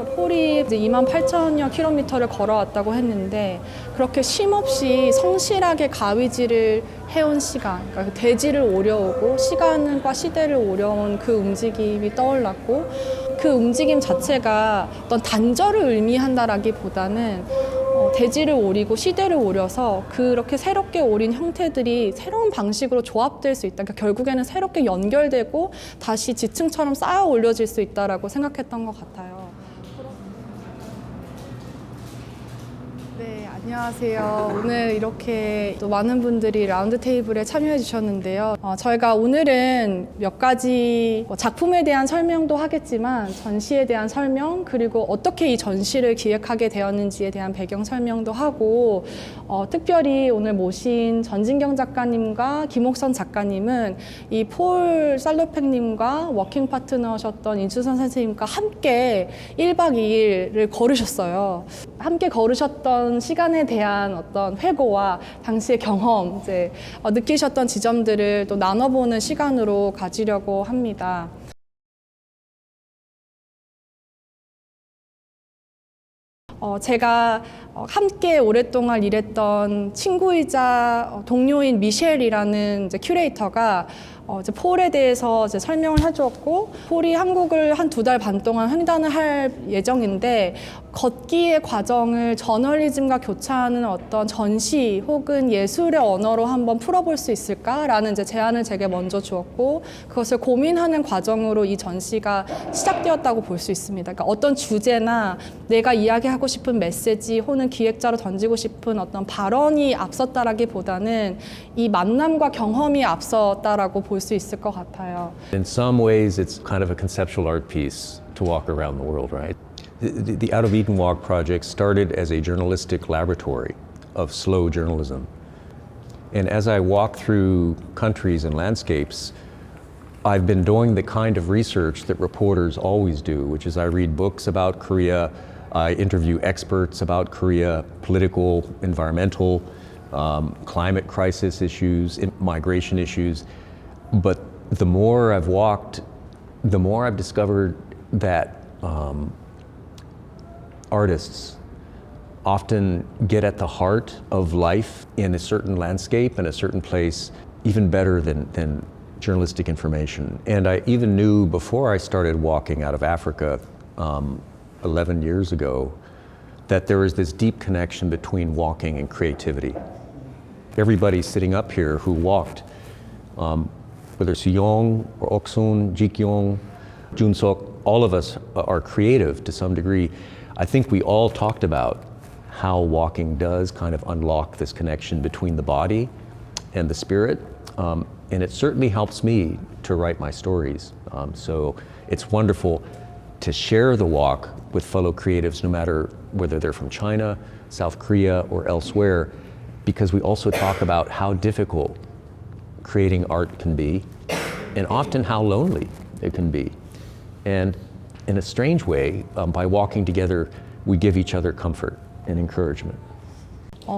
그래서 폴이 이제 28,000여 킬로미터를 걸어왔다고 했는데 그렇게 쉼없이 성실하게 가위질을 해온 시간, 그러니까 대지를 오려오고 시간과 시대를 오려온 그 움직임이 떠올랐고 그 움직임 자체가 어떤 단절을 의미한다라기보다는 대지를 오리고 시대를 오려서 그렇게 새롭게 오린 형태들이 새로운 방식으로 조합될 수 있다. 그러니까 결국에는 새롭게 연결되고 다시 지층처럼 쌓아 올려질 수 있다라고 생각했던 것 같아요. 네, 안녕하세요. 오늘 이렇게 또 많은 분들이 라운드 테이블에 참여해 주셨는데요. 저희가 오늘은 몇 가지 작품에 대한 설명도 하겠지만 전시에 대한 설명, 그리고 어떻게 이 전시를 기획하게 되었는지에 대한 배경 설명도 하고 특별히 오늘 모신 전진경 작가님과 김옥선 작가님은 이 폴 살로펙님과 워킹 파트너셨던 인수선 선생님과 함께 1박 2일을 걸으셨어요. 함께 걸으셨던 시간에 대한 어떤 회고와 당시의 경험, 이제 느끼셨던 지점들을 또 나눠보는 시간으로 가지려고 합니다. 제가 함께 오랫동안 일했던 친구이자 동료인 미셸이라는 이제 큐레이터가 이제 폴에 대해서 이제 설명을 해주었고, 폴이 한국을 한 2달 반 동안 횡단을 할 예정인데 걷기의 과정을 저널리즘과 교차하는 어떤 전시 혹은 예술의 언어로 한번 풀어볼 수 있을까라는 이제 제안을 제게 먼저 주었고, 그것을 고민하는 과정으로 이 전시가 시작되었다고 볼 수 있습니다. 그러니까 어떤 주제나 내가 이야기하고 싶은 메시지 혹은 기획자로 던지고 싶은 어떤 발언이 앞섰다라기보다는 이 만남과 경험이 앞섰다라고 볼 수 있을 것 같아요. In some ways, it's kind of a conceptual art piece to walk around the world, right? The Out of Eden Walk project started as a journalistic laboratory of slow journalism. And as I walk through countries and landscapes, I've been doing the kind of research that reporters always do, which is I read books about Korea, I interview experts about Korea, political, environmental, climate crisis issues, migration issues. But the more I've walked, the more I've discovered that artists often get at the heart of life in a certain landscape and a certain place even better than journalistic information. And I even knew before I started walking out of Africa 11 years ago that there is this deep connection between walking and creativity. Everybody sitting up here who walked, whether it's Suyong or Oksun, Jikyong, Junsok, all of us are creative to some degree. I think we all talked about how walking does kind of unlock this connection between the body and the spirit. And it certainly helps me to write my stories. So it's wonderful to share the walk with fellow creatives, no matter whether they're from China, South Korea, or elsewhere, because we also talk about how difficult creating art can be, and often how lonely it can be. And in a strange way, by walking together, we give each other comfort and encouragement.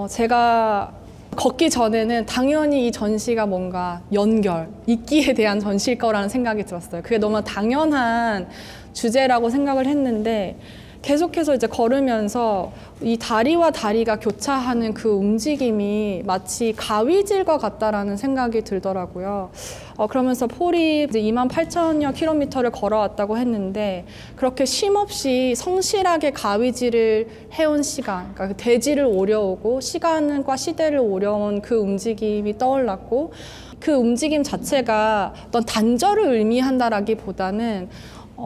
제가 걷기 전에는 당연히 이 전시가 뭔가 연결, 있기에 대한 전시일 거라는 생각이 들었어요. 그게 너무 당연한 주제라고 생각을 했는데 계속해서 이제 걸으면서 이 다리와 다리가 교차하는 그 움직임이 마치 가위질과 같다라는 생각이 들더라고요. 그러면서 폴이 이제 28,000여 킬로미터를 걸어왔다고 했는데 그렇게 쉼없이 성실하게 가위질을 해온 시간, 그러니까 대지를 오려오고 시간과 시대를 오려온 그 움직임이 떠올랐고 그 움직임 자체가 어떤 단절을 의미한다라기보다는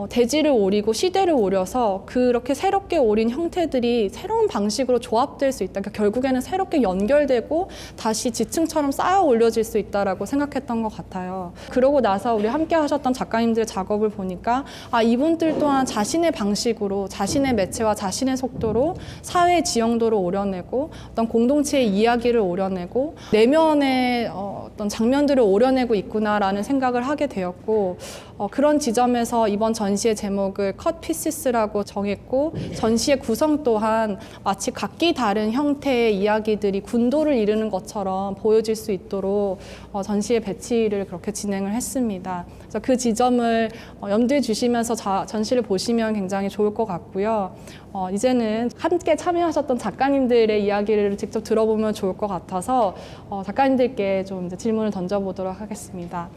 대지를 오리고 시대를 오려서 그렇게 새롭게 오린 형태들이 새로운 방식으로 조합될 수 있다. 그러니까 결국에는 새롭게 연결되고 다시 지층처럼 쌓아 올려질 수 있다라고 생각했던 것 같아요. 그러고 나서 우리 함께 하셨던 작가님들의 작업을 보니까 이분들 또한 자신의 방식으로 자신의 매체와 자신의 속도로 사회 지형도를 오려내고 어떤 공동체의 이야기를 오려내고 내면의 어떤 장면들을 오려내고 있구나라는 생각을 하게 되었고 그런 지점에서 이번 전시의 제목을 컷 피시스라고 정했고 전시의 구성 또한 마치 각기 다른 형태의 이야기들이 군도를 이루는 것처럼 보여질 수 있도록 전시의 배치를 그렇게 진행을 했습니다. 그래서 그 지점을 염두에 주시면서 전시를 보시면 굉장히 좋을 것 같고요. 이제는 함께 참여하셨던 작가님들의 이야기를 직접 들어보면 좋을 것 같아서 작가님들께 좀 이제 질문을 던져보도록 하겠습니다.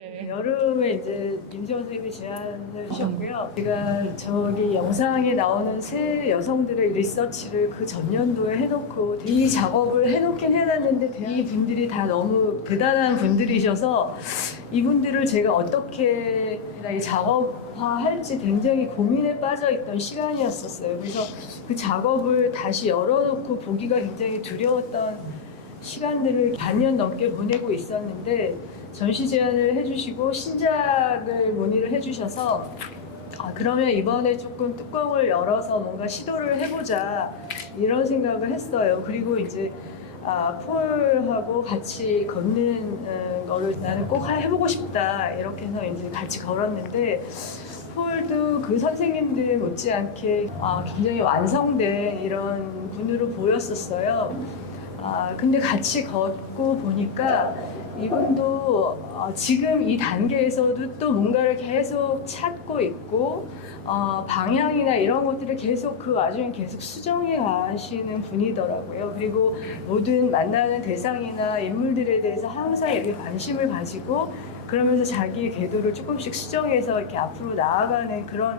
네, 여름에 이제 임지원 선생님이 제안을 주셨고요. 제가 저기 영상에 나오는 세 여성들의 리서치를 그 전년도에 해놓고 이 작업을 해놓긴 해놨는데 이 분들이 다 너무 대단한 분들이셔서 이분들을 제가 어떻게 이 작업화할지 굉장히 고민에 빠져있던 시간이었었어요. 그래서 그 작업을 다시 열어놓고 보기가 굉장히 두려웠던 시간들을 반년 넘게 보내고 있었는데 전시 제안을 해주시고 신작을 문의를 해주셔서 그러면 이번에 조금 뚜껑을 열어서 뭔가 시도를 해보자 이런 생각을 했어요. 그리고 이제 폴하고 같이 걷는 거를 나는 꼭 해보고 싶다 이렇게 해서 이제 같이 걸었는데 폴도 그 선생님들 못지않게 굉장히 완성된 이런 분으로 보였었어요. 근데 같이 걷고 보니까 이분도 지금 이 단계에서도 또 뭔가를 계속 찾고 있고 방향이나 이런 것들을 계속 그 와중에 계속 수정해 가시는 분이더라고요. 그리고 모든 만나는 대상이나 인물들에 대해서 항상 이렇게 관심을 가지고 그러면서 자기의 궤도를 조금씩 수정해서 이렇게 앞으로 나아가는 그런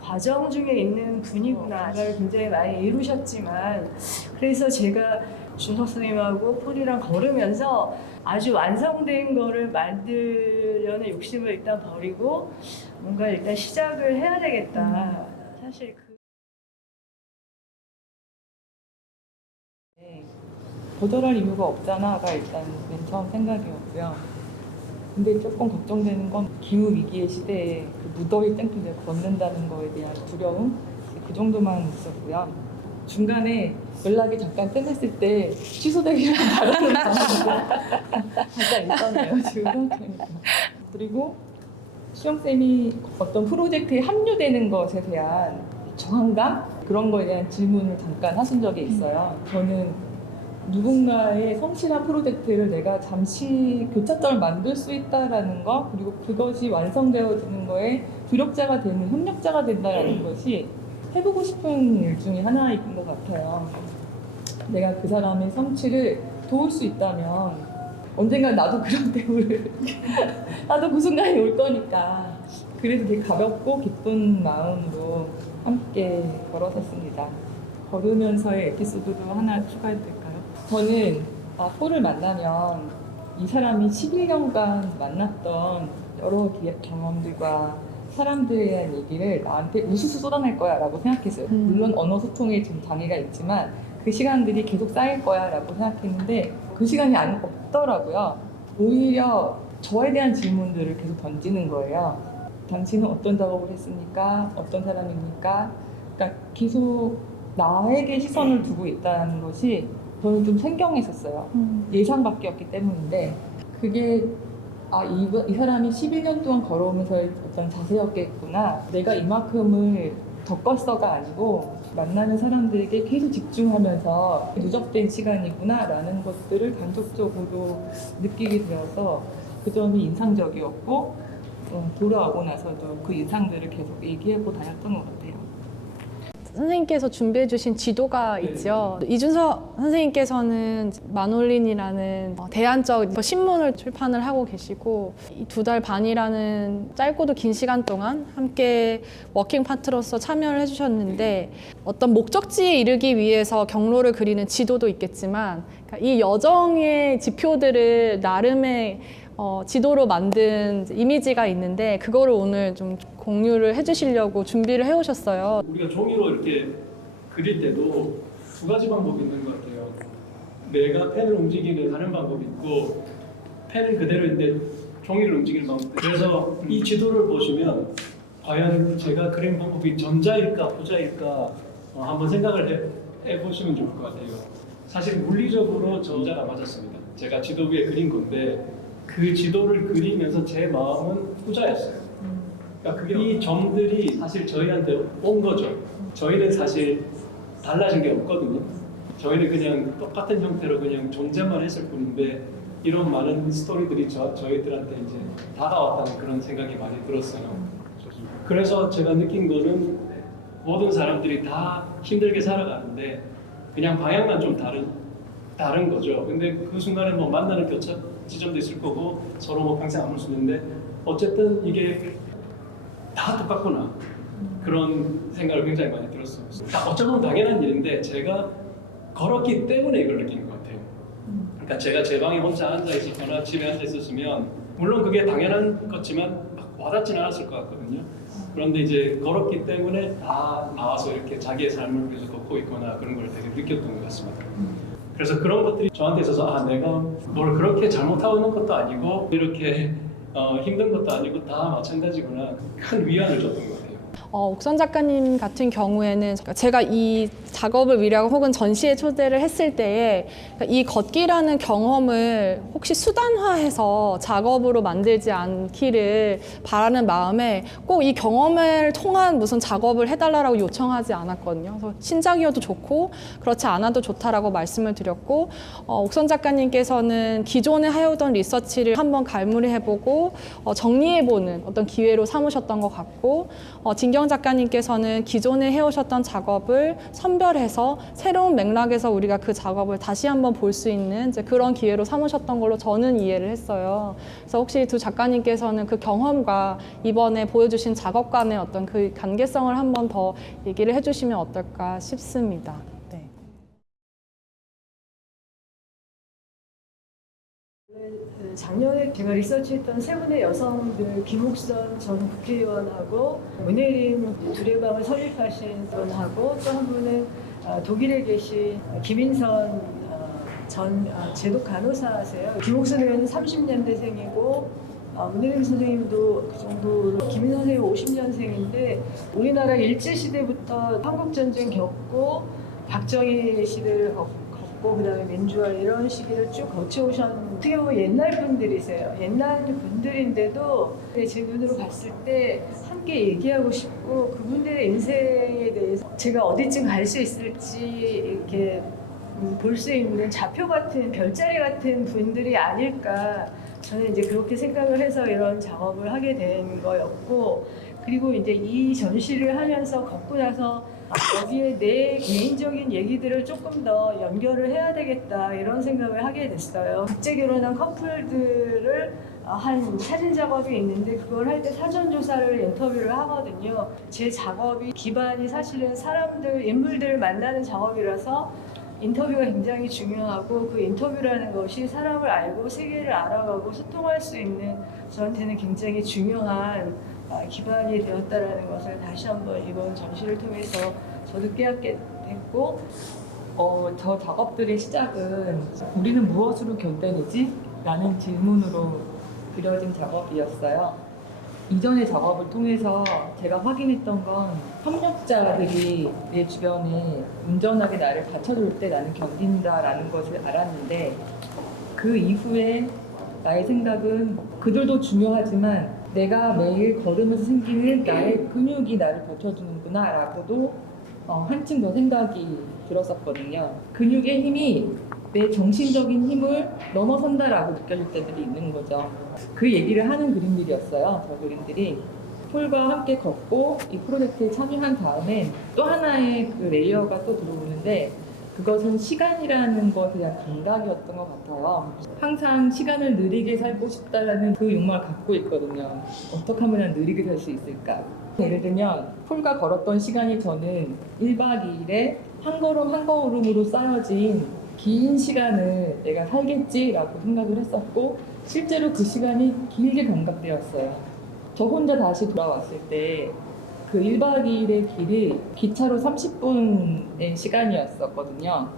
과정 중에 있는 분이구나. 뭔가를 굉장히 많이 이루셨지만 그래서 제가 준석 선생님하고 폴이랑 걸으면서 아주 완성된 거를 만들려는 욕심을 일단 버리고 뭔가 일단 시작을 해야 되겠다. 사실 거절할 이유가 없잖아가 일단 맨 처음 생각이었고요. 근데 조금 걱정되는 건 기후 위기의 시대에 그 무더위 땡볕에 걷는다는 거에 대한 두려움 그 정도만 있었고요. 중간에 연락이 잠깐 끝났을 때 취소되기를 바라는 마음도 잠깐 있었네요. 지금 생각해보니까. 그리고 수영쌤이 어떤 프로젝트에 합류되는 것에 대한 저항감? 그런 거에 대한 질문을 잠깐 하신 적이 있어요. 저는 누군가의 성실한 프로젝트를 내가 잠시 교차점을 만들 수 있다라는 거, 그리고 그것이 완성되어지는 거에 조력자가 되는, 협력자가 된다는 것이 해보고 싶은 일 중에 하나인 것 같아요. 내가 그 사람의 성취를 도울 수 있다면 언젠가 나도 그런 대우를 나도 그 순간이 올 거니까 그래도 되게 가볍고 기쁜 마음으로 함께 걸어섰습니다. 걸으면서의 에피소드도 하나 추가해도 될까요? 저는 폴을 만나면 이 사람이 11년간 만났던 여러 경험들과 사람들에 대한 얘기를 나한테 우수수 쏟아낼 거야 라고 생각했어요. 물론 언어 소통에 좀 장애가 있지만 그 시간들이 계속 쌓일 거야 라고 생각했는데 그 시간이 없더라고요. 오히려 저에 대한 질문들을 계속 던지는 거예요. 당신은 어떤 작업을 했습니까? 어떤 사람입니까? 그러니까 계속 나에게 시선을 두고 있다는 것이 저는 좀 생경했었어요. 예상 밖이었기 때문인데 그게 이 사람이 11년 동안 걸어오면서의 어떤 자세였겠구나. 내가 이만큼을 겪었어가 아니고 만나는 사람들에게 계속 집중하면서 누적된 시간이구나 라는 것들을 간접적으로 느끼게 되어서 그 점이 인상적이었고 돌아오고 나서도 그 인상들을 계속 얘기하고 다녔던 것 같아요. 선생님께서 준비해 주신 지도가 있죠. 이준석 선생님께서는 마놀린이라는 대안적 신문을 출판을 하고 계시고 이 2달 반이라는 짧고도 긴 시간 동안 함께 워킹 파트로서 참여를 해주셨는데 어떤 목적지에 이르기 위해서 경로를 그리는 지도도 있겠지만 이 여정의 지표들을 나름의 지도로 만든 이미지가 있는데 그거를 오늘 좀 공유를 해주시려고 준비를 해오셨어요. 우리가 종이로 이렇게 그릴 때도 2가지 방법이 있는 것 같아요. 내가 펜을 움직이는 다른 방법이 있고 펜은 그대로인데 종이를 움직이는 방법. 그래서 이 지도를 보시면 과연 제가 그린 방법이 전자일까 후자일까 한번 생각을 해보시면 좋을 것 같아요. 사실 물리적으로 전자가 맞았습니다. 제가 지도 위에 그린 건데 그 지도를 그리면서 제 마음은 후자였어요. 그러니까 이 점들이 사실 저희한테 온 거죠. 저희는 사실 달라진 게 없거든요. 저희는 그냥 똑같은 형태로 그냥 존재만 했을 뿐인데 이런 많은 스토리들이 저희들한테 이제 다가왔다는 그런 생각이 많이 들었어요. 그래서 제가 느낀 거는 모든 사람들이 다 힘들게 살아가는데 그냥 방향만 좀 다른 거죠. 근데 그 순간에 뭐 만나는 교차 지점도 있을 거고 서로 뭐 평생 안 볼 수 있는데 어쨌든 이게 다 똑같구나. 그런 생각을 굉장히 많이 들었어요. 어쩌면 당연한 일인데 제가 걸었기 때문에 이걸 느낀 것 같아요. 그러니까 제가 제 방에 혼자 앉아 있었거나 집에 앉아 있었으면 물론 그게 당연한 거지만 막 와닿진 않았을 것 같거든요. 그런데 이제 걸었기 때문에 다 나와서 이렇게 자기의 삶을 계속 걷고 있거나 그런 걸 되게 느꼈던 것 같습니다. 그래서 그런 것들이 저한테 있어서 아 내가 뭘 그렇게 잘못하고 있는 것도 아니고 이렇게 힘든 것도 아니고 다 마찬가지구나 큰 위안을 줬던 것 같아요. 옥선 작가님 같은 경우에는 제가 이 작업을 위려고 혹은 전시에 초대를 했을 때에 이 걷기라는 경험을 혹시 수단화해서 작업으로 만들지 않기를 바라는 마음에 꼭 이 경험을 통한 무슨 작업을 해달라고 요청하지 않았거든요. 그래서 신작이어도 좋고 그렇지 않아도 좋다라고 말씀을 드렸고 옥선 작가님께서는 기존에 해오던 리서치를 한번 갈무리해보고 정리해보는 어떤 기회로 삼으셨던 것 같고 진경 작가님께서는 기존에 해오셨던 작업을 선별해서 새로운 맥락에서 우리가 그 작업을 다시 한번 볼 수 있는 이제 그런 기회로 삼으셨던 걸로 저는 이해를 했어요. 그래서 혹시 두 작가님께서는 그 경험과 이번에 보여주신 작업 간의 어떤 그 관계성을 한번 더 얘기를 해주시면 어떨까 싶습니다. 네. 작년에 제가 리서치했던 세 분의 여성들 김옥선 전 국회의원하고 문혜린 두레방을 설립하신 분하고 또 한 분은 독일에 계신 김인선 전 제독 간호사세요. 김옥선 의원은 30년대생이고 문혜린 선생님도 그 정도로 김인선 선생님 50년생인데 우리나라 일제시대부터 한국전쟁 겪고 박정희 시대를 겪고 그다음에 민주화 이런 시기를 쭉 거쳐오셨는 어떻게 보면 옛날 분들이세요. 옛날 분들인데도 제 눈으로 봤을 때 함께 얘기하고 싶고 그분들의 인생에 대해서 제가 어디쯤 갈 수 있을지 이렇게 볼 수 있는 좌표 같은 별자리 같은 분들이 아닐까 저는 이제 그렇게 생각을 해서 이런 작업을 하게 된 거였고 그리고 이제 이 전시를 하면서 걷고 나서 여기에 내 개인적인 얘기들을 조금 더 연결을 해야 되겠다 이런 생각을 하게 됐어요. 국제 결혼한 커플들을 한 사진 작업이 있는데 그걸 할 때 사전 조사를 인터뷰를 하거든요. 제 작업이 기반이 사실은 사람들, 인물들을 만나는 작업이라서 인터뷰가 굉장히 중요하고 그 인터뷰라는 것이 사람을 알고 세계를 알아가고 소통할 수 있는 저한테는 굉장히 중요한 기반이 되었다라는 것을 다시 한번 이번 전시를 통해서 저도 깨닫게 됐고 저 작업들의 시작은 우리는 무엇으로 견뎌내지? 라는 질문으로 그려진 작업이었어요. 이전의 작업을 통해서 제가 확인했던 건 협력자들이 내 주변에 온전하게 나를 받쳐줄 때 나는 견딘다라는 것을 알았는데 그 이후에 나의 생각은 그들도 중요하지만 내가 매일 걸으면서 생기는 나의 근육이 나를 버텨주는구나 라고도 한층 더 생각이 들었었거든요. 근육의 힘이 내 정신적인 힘을 넘어선다라고 느껴질 때들이 있는 거죠. 그 얘기를 하는 그림들이었어요. 저 그림들이. 폴과 함께 걷고 이 프로젝트에 참여한 다음에 또 하나의 그 레이어가 또 들어오는데 그것은 시간이라는 것에 대한 감각이었던 것 같아요. 항상 시간을 느리게 살고 싶다라는 그 욕망을 갖고 있거든요. 어떻게 하면 느리게 살 수 있을까? 예를 들면 폴과 걸었던 시간이 저는 1박 2일에 한 걸음 한 걸음으로 쌓여진 긴 시간을 내가 살겠지라고 생각을 했었고 실제로 그 시간이 길게 감각되었어요. 저 혼자 다시 돌아왔을 때 그 1박 2일의 길이 기차로 30분의 시간이었었거든요.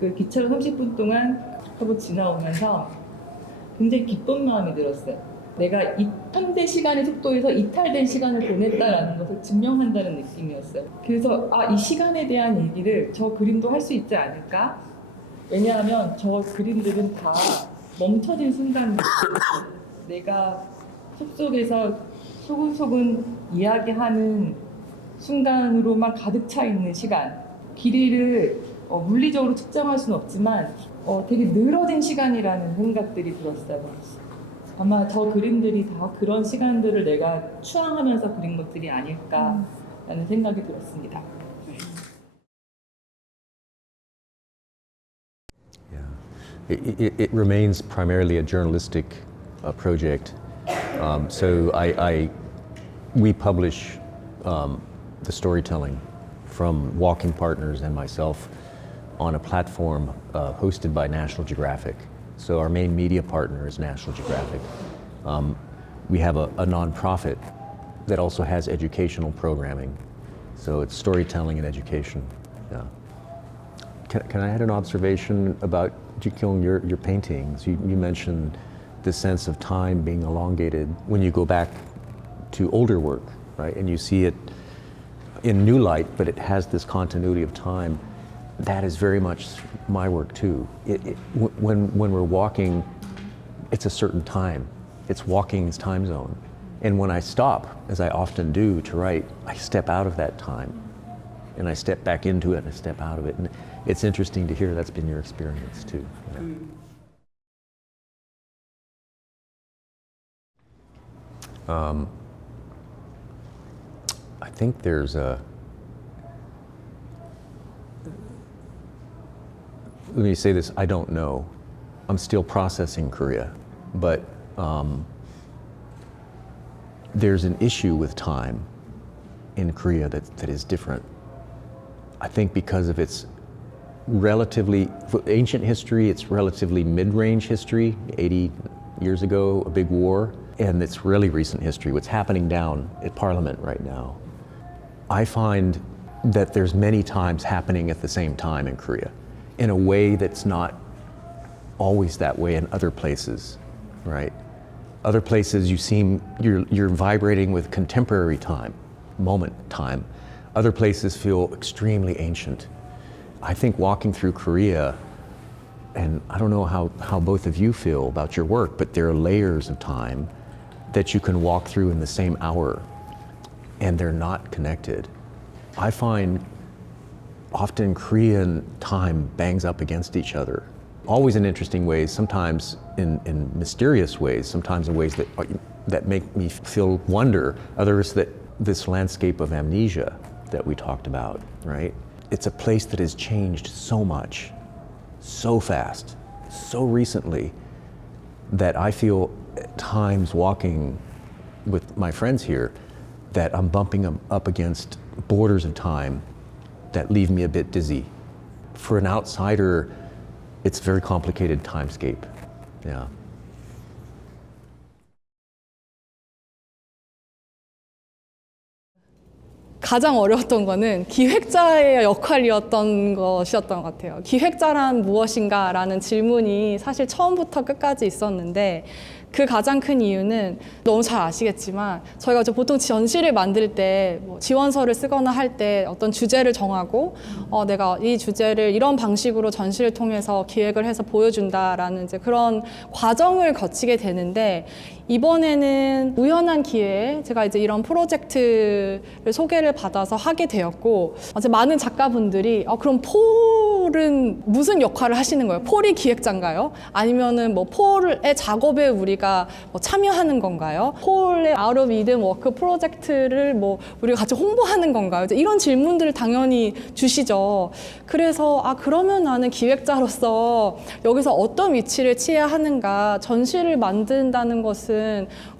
그 기차로 30분 동안 하고 지나오면서 굉장히 기쁜 마음이 들었어요. 내가 이 현대 시간의 속도에서 이탈된 시간을 보냈다라는 것을 증명한다는 느낌이었어요. 그래서 이 시간에 대한 얘기를 저 그림도 할 수 있지 않을까? 왜냐하면 저 그림들은 다 멈춰진 순간 내가 숲속에서 소근소근 이야기하는 순간으로만 가득 차 있는 시간. 길이를 물리적으로 측정할 수는 없지만 되게 늘어진 시간이라는 생각들이 들었어요. 아마 저 그림들이 다 그런 시간들을 내가 추앙하면서 그린 것들이 아닐까라는 생각이 들었습니다. It remains primarily a journalistic project. So we publish the storytelling from Walking Partners and myself on a platform hosted by National Geographic. So our main media partner is National Geographic. We have a nonprofit that also has educational programming. So it's storytelling and education. Yeah. Can I add an observation about Ji-kyung, your paintings? You mentioned the sense of time being elongated when you go back to older work, right? And you see it in new light, but it has this continuity of time. That is very much my work too. When we're walking, it's a certain time. It's walking's time zone. And when I stop, as I often do to write, I step out of that time. And I step back into it and I step out of it. And it's interesting to hear that's been your experience too. I think there's let me say this, I don't know. I'm still processing Korea, but there's an issue with time in Korea that is different. I think because of its relatively ancient history, it's relatively mid-range history, 80 years ago, a big war, and it's really recent history, what's happening down at Parliament right now. I find that there's many times happening at the same time in Korea in a way that's not always that way in other places, right? Other places you're vibrating with contemporary time, moment time. Other places feel extremely ancient. I think walking through Korea, and I don't know how both of you feel about your work, but there are layers of time that you can walk through in the same hour, and they're not connected. I find often Korean time bangs up against each other, always in interesting ways, sometimes in mysterious ways, sometimes in ways that make me feel wonder, others that this landscape of amnesia that we talked about, right? It's a place that has changed so much, so fast, so recently, that I feel at times walking with my friends here that I'm bumping up against borders of time that leave me a bit dizzy. For an outsider, it's a very complicated timescape. Yeah. 가장 어려웠던 거는 기획자의 역할이었던 것이었던 것 같아요. 기획자란 무엇인가라는 질문이 사실 처음부터 끝까지 있었는데 그 가장 큰 이유는 너무 잘 아시겠지만 저희가 보통 전시를 만들 때 뭐 지원서를 쓰거나 할 때 어떤 주제를 정하고 내가 이 주제를 이런 방식으로 전시를 통해서 기획을 해서 보여준다라는 이제 그런 과정을 거치게 되는데 이번에는 우연한 기회에 제가 이제 이런 프로젝트를 소개를 받아서 하게 되었고 이제 많은 작가분들이 그럼 폴은 무슨 역할을 하시는 거예요? 폴이 기획자인가요? 아니면은 뭐 폴의 작업에 우리가 뭐 참여하는 건가요? 폴의 Out of Eden 워크 프로젝트를 뭐 우리가 같이 홍보하는 건가요? 이제 이런 질문들을 당연히 주시죠. 그래서 그러면 나는 기획자로서 여기서 어떤 위치를 취해야 하는가? 전시를 만든다는 것은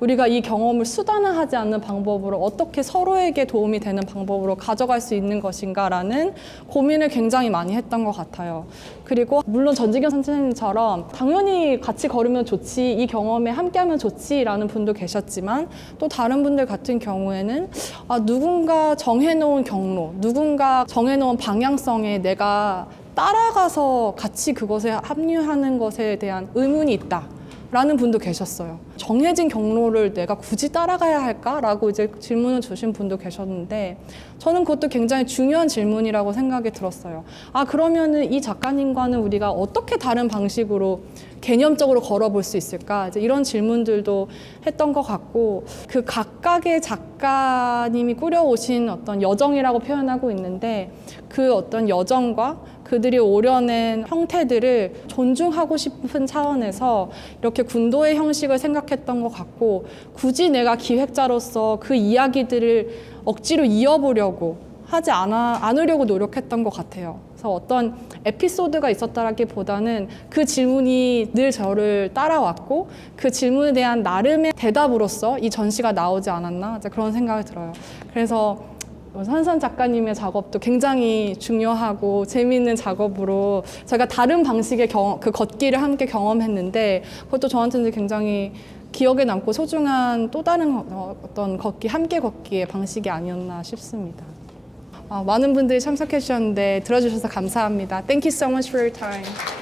우리가 이 경험을 수단화하지 않는 방법으로 어떻게 서로에게 도움이 되는 방법으로 가져갈 수 있는 것인가라는 고민을 굉장히 많이 했던 것 같아요. 그리고 물론 전지경 선생님처럼 당연히 같이 걸으면 좋지, 이 경험에 함께하면 좋지라는 분도 계셨지만 또 다른 분들 같은 경우에는 누군가 정해놓은 경로, 누군가 정해놓은 방향성에 내가 따라가서 같이 그것에 합류하는 것에 대한 의문이 있다. 라는 분도 계셨어요. 정해진 경로를 내가 굳이 따라가야 할까라고 이제 질문을 주신 분도 계셨는데 저는 그것도 굉장히 중요한 질문이라고 생각이 들었어요. 아, 그러면은 이 작가님과는 우리가 어떻게 다른 방식으로 개념적으로 걸어볼 수 있을까? 이제 이런 질문들도 했던 것 같고, 그 각각의 작가님이 꾸려오신 어떤 여정이라고 표현하고 있는데, 그 어떤 여정과 그들이 오려낸 형태들을 존중하고 싶은 차원에서 이렇게 군도의 형식을 생각했던 것 같고, 굳이 내가 기획자로서 그 이야기들을 억지로 이어보려고 하지 않으려고 노력했던 것 같아요. 그래서 어떤 에피소드가 있었다라기보다는 그 질문이 늘 저를 따라왔고 그 질문에 대한 나름의 대답으로서 이 전시가 나오지 않았나 이제 그런 생각이 들어요. 그래서 선선 작가님의 작업도 굉장히 중요하고 재미있는 작업으로 제가 다른 방식의 그 걷기를 함께 경험했는데 그것도 저한테는 굉장히 기억에 남고 소중한 또 다른 어떤 함께 걷기의 방식이 아니었나 싶습니다. 많은 분들이 참석해 주셨는데 들어주셔서 감사합니다. Thank you so much for your time.